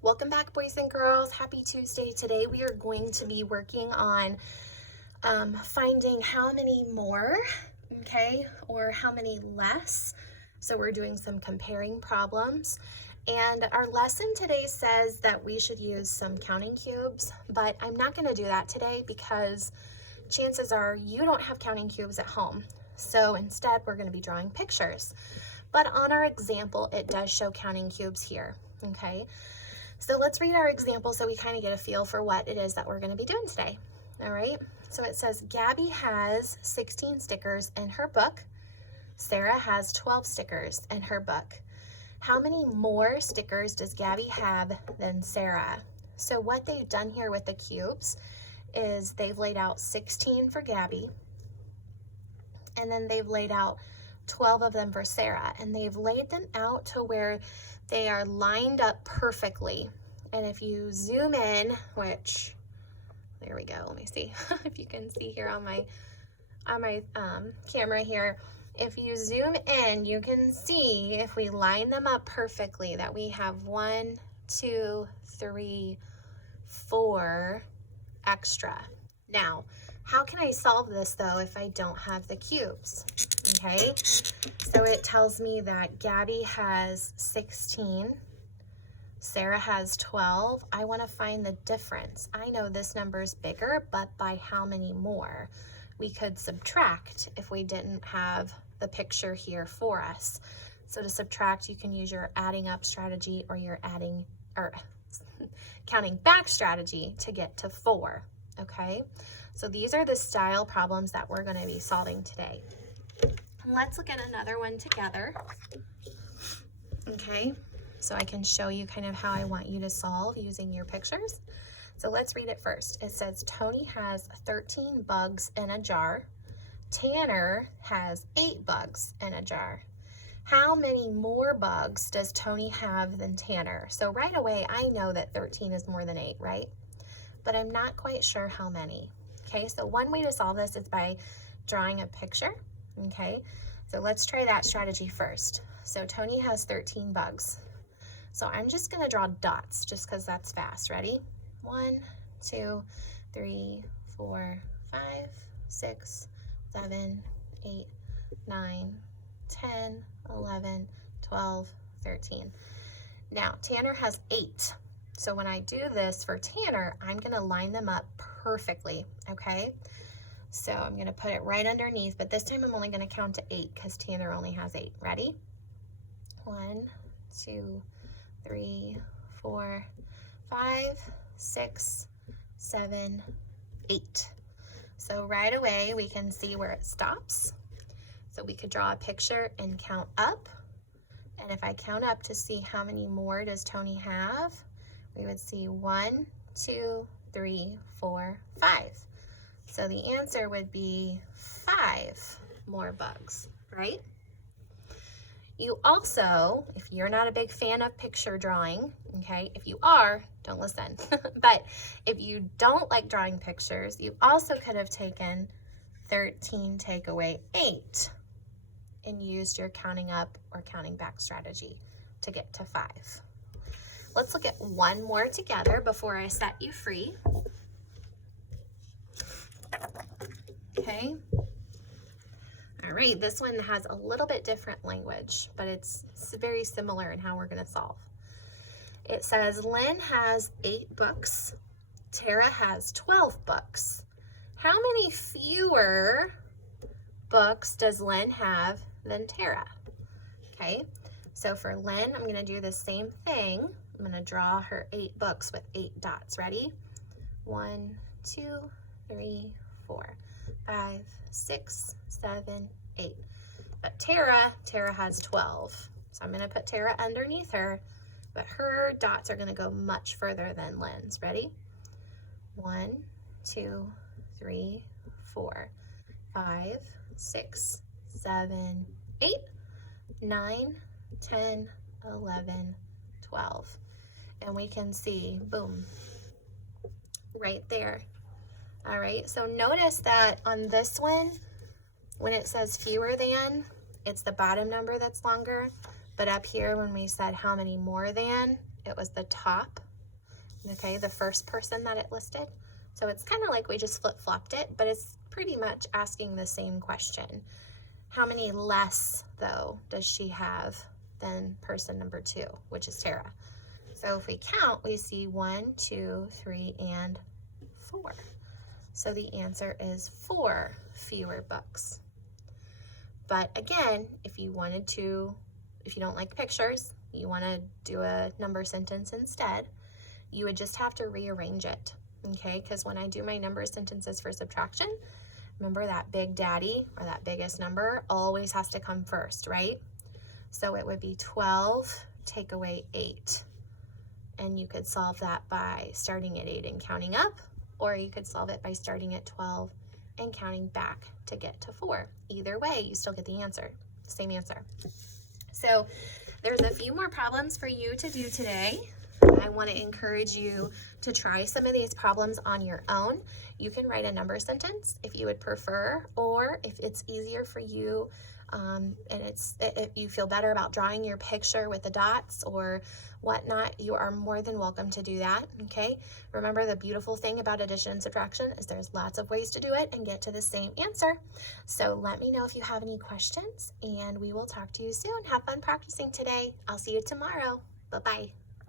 Welcome back, boys and girls. Happy Tuesday. Today we are going to be working on finding how many more, okay, or how many less. So we're doing some comparing problems. And our lesson today says that we should use some counting cubes, but I'm not going to do that today because chances are you don't have counting cubes at home. So instead, we're going to be drawing pictures. But on our example, it does show counting cubes here, okay? So let's read our example so we kind of get a feel for what it is that we're going to be doing today. All right, so it says Gabby has 16 stickers in her book. Sarah has 12 stickers in her book. How many more stickers does Gabby have than Sarah? So what they've done here with the cubes is they've laid out 16 for Gabby, and then they've laid out 12 of them for Sarah, and they've laid them out to where they are lined up perfectly. And if you zoom in, which, there we go, let me see if you can see here on my camera here. If you zoom in, you can see if we line them up perfectly that we have 1, 2, 3, 4 extra. Now, how can I solve this though if I don't have the cubes? Okay, so it tells me that Gabby has 16, Sarah has 12. I want to find the difference. I know this number is bigger, but by how many more? We could subtract if we didn't have the picture here for us. So to subtract, you can use your adding up strategy or your counting back strategy to get to 4, okay? So these are the style problems that we're going to be solving today. Let's look at another one together, okay? So I can show you kind of how I want you to solve using your pictures. So let's read it first. It says Tony has 13 bugs in a jar. Tanner has 8 bugs in a jar. How many more bugs does Tony have than Tanner? So right away, I know that 13 is more than 8, right? But I'm not quite sure how many. Okay, so one way to solve this is by drawing a picture. Okay, so let's try that strategy first. So Tony has 13 bugs. So I'm just going to draw dots just because that's fast. Ready? 1, 2, 3, 4, 5, 6, 7, 8, 9, 10, 11, 12, 13. Now, Tanner has 8. So when I do this for Tanner, I'm going to line them up perfectly, okay? So I'm going to put it right underneath, but this time I'm only going to count to 8 because Tanner only has 8. Ready? 1, 2, 3, 4, 5, 6, 7, 8. So right away we can see where it stops. So we could draw a picture and count up. And if I count up to see how many more does Tony have, we would see 1, 2, 3, 4, 5. So the answer would be 5 more bugs, right? You also, if you're not a big fan of picture drawing, okay, if you are, don't listen. But if you don't like drawing pictures, you also could have taken 13, take away 8, and used your counting up or counting back strategy to get to 5. Let's look at one more together before I set you free. Okay. All right, this one has a little bit different language, but it's very similar in how we're going to solve. It says Lynn has 8 books. Tara has 12 books. How many fewer books does Lynn have than Tara? Okay, so for Lynn, I'm going to do the same thing. I'm going to draw her 8 books with 8 dots. Ready? 1, 2, 3, 4, 5, 6, 7, 8. But Tara has 12. So I'm going to put Tara underneath her, but her dots are going to go much further than Lynn's. Ready? 1, 2, 3, 4, 5, 6, 7, 8, 9, 10, 11, 12. And we can see, boom, right there. All right, so notice that on this one, when it says fewer than, it's the bottom number that's longer. But up here, when we said how many more than, it was the top okay, the first person that it listed. So it's kind of like we just flip-flopped it, but it's pretty much asking the same question. How many less, though, does she have than person number 2, which is Tara? So if we count, we see 1, 2, 3, and 4. So the answer is 4 fewer books. But again, if you don't like pictures, you want to do a number sentence instead, you would just have to rearrange it, okay? Because when I do my number sentences for subtraction, remember that big daddy, or that biggest number, always has to come first, right? So it would be 12 take away 8. And you could solve that by starting at 8 and counting up, or you could solve it by starting at 12 and counting back to get to 4. Either way, you still get the answer, same answer. So there's a few more problems for you to do today. I want to encourage you to try some of these problems on your own. You can write a number sentence if you would prefer, or if it's easier for you and if you feel better about drawing your picture with the dots or whatnot, you are more than welcome to do that, okay? Remember, the beautiful thing about addition and subtraction is there's lots of ways to do it and get to the same answer. So let me know if you have any questions, and we will talk to you soon. Have fun practicing today. I'll see you tomorrow. Bye-bye.